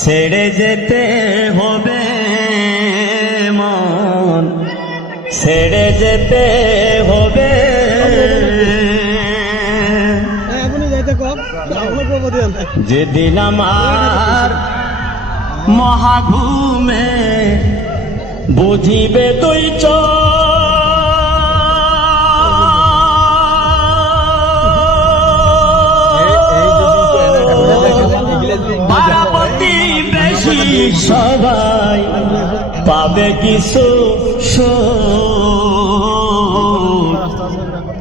ছেড়ে যেতে হবে মন, ছেড়ে যেতে হবে। যেদিন আমার মহাঘুমে বুঝিবে তুই পার্বতী বেশি সবাই পাবে কিছু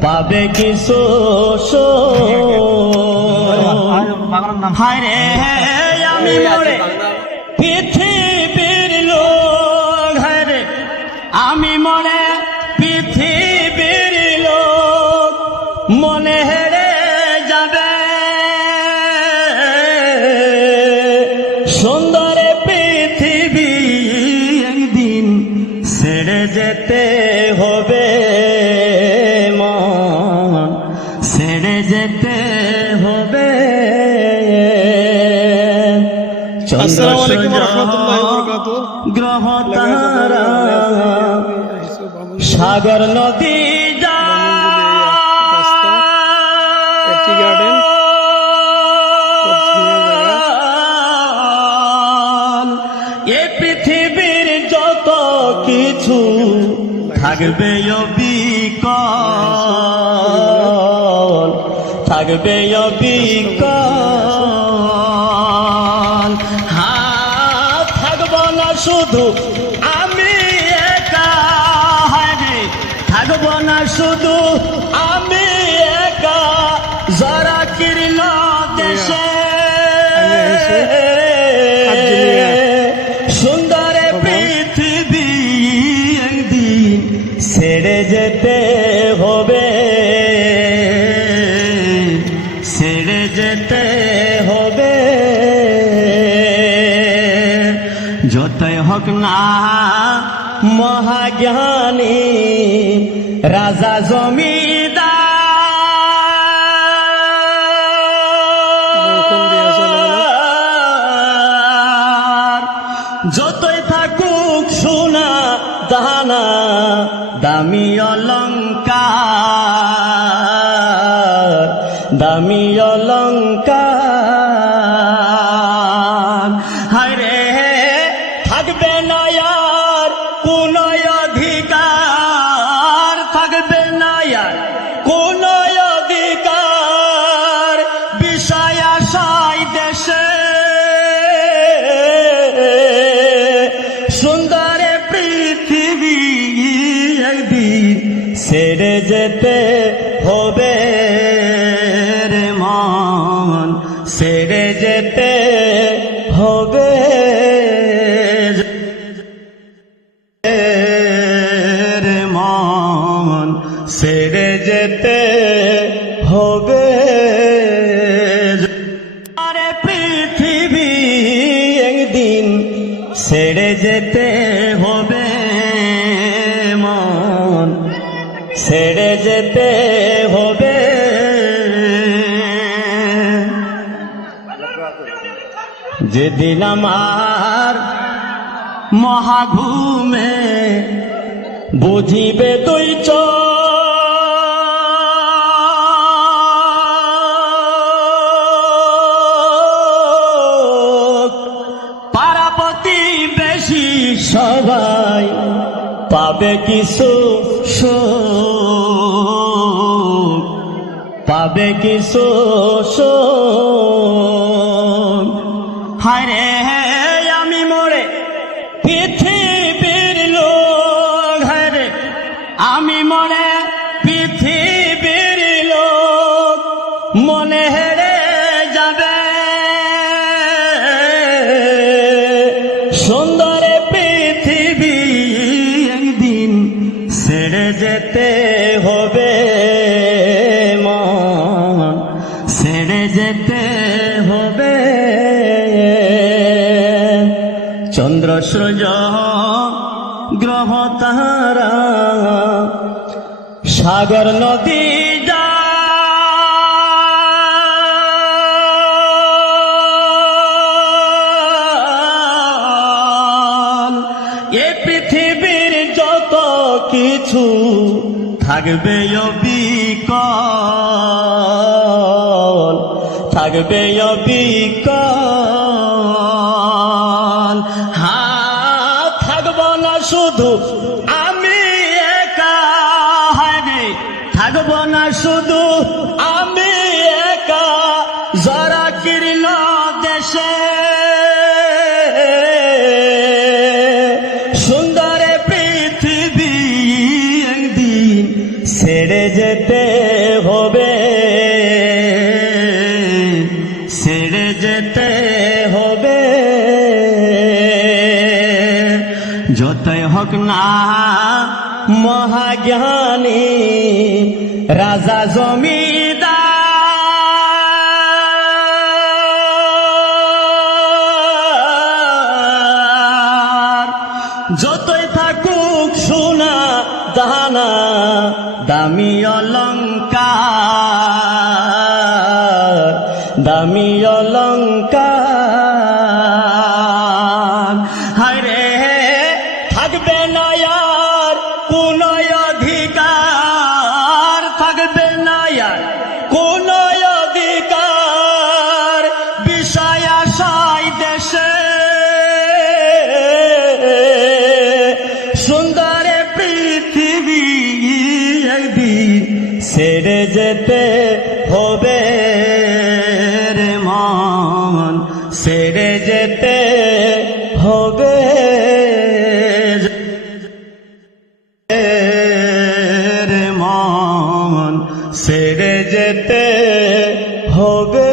পাবে কিছু হায় রে আমি মরে পৃথিবীর লোক, হায় রে আমি মরে পৃথিবীর লোক মনে হেরে যাবে। সুন্দর পৃথিবী একদিন ছেড়ে যেতে হবে মন, ছেড়ে যেতে হবে। গ্রহ তারা সাগর নদী এ পৃথিবীর যত কিছু থাকবে অবিকল, থাকবে অবিকল। থাকব না শুধু আমি একা, থাকব না শুধু আমি একা, যারা কীর্ণ দেশে সুন্দর পৃথিবী একদিন ছেড়ে যেতে হবে, ছেড়ে যেতে হবে। যতই হোক না মহাজ্ঞানী রাজা জমিদার, যতই থাকুক সোনা দানা দামি অলংকার, দামি অলংকার, হায় রে থাকবে না আর কোন অধিকার, থাকবে না আর কোন অধিকার বিষয় আশায় দেশে। সুন্দর পৃথিবী একদিন ছেড়ে যেতে হবে রে মন, ছেড়ে যেতে হবে রে মন, ছেড়ে যেতে হবে। আরে পৃথিবী একদিন ছেড়ে যেতে হবে মন, ছেড়ে যেতে হবে। যেদিন আমার মহাঘুমে বুঝিবে তুই পার্বতী বেশি সবাই পাবে কিছু পাবে কিছু হায় রে আমি মরে পৃথিবীর লোক, হায় রে আমি মরে পৃথিবীর লোক মনে হেরে যাবে। সুন্দর পৃথিবী একদিন ছেড়ে যেতে হবে মন, ছেড়ে যেতে হবে। চন্দ্র সূর্য গ্রহ তারা সাগর নদী কিছু থাকবে অবিকল, থাকবে অবিকল। হ্যাঁ, থাকবো না শুধু আমি একা, হায়রে থাকবো না শুধু আমি একা, যারা কিরল দেশে সুন্দর পৃথিবী একদিন ছেড়ে যেতে হবে, ছেড়ে যেতে হবে। যতই হোক না মহাজ্ঞানী রাজা জমিদার, যতই থাকুক সোনা দানা দামি অলংকার, দামি অলংকার, হায়রে থাকবে না আর কোন অধিকার, থাকবে না আর কোন অধিকার বিষয় আশায় দেশে সুন্দর পৃথিবী একদিন ছেড়ে যেতে হবে রে মন, ছেড়ে যেতে হবে রে মন, ছেড়ে যেতে হবে।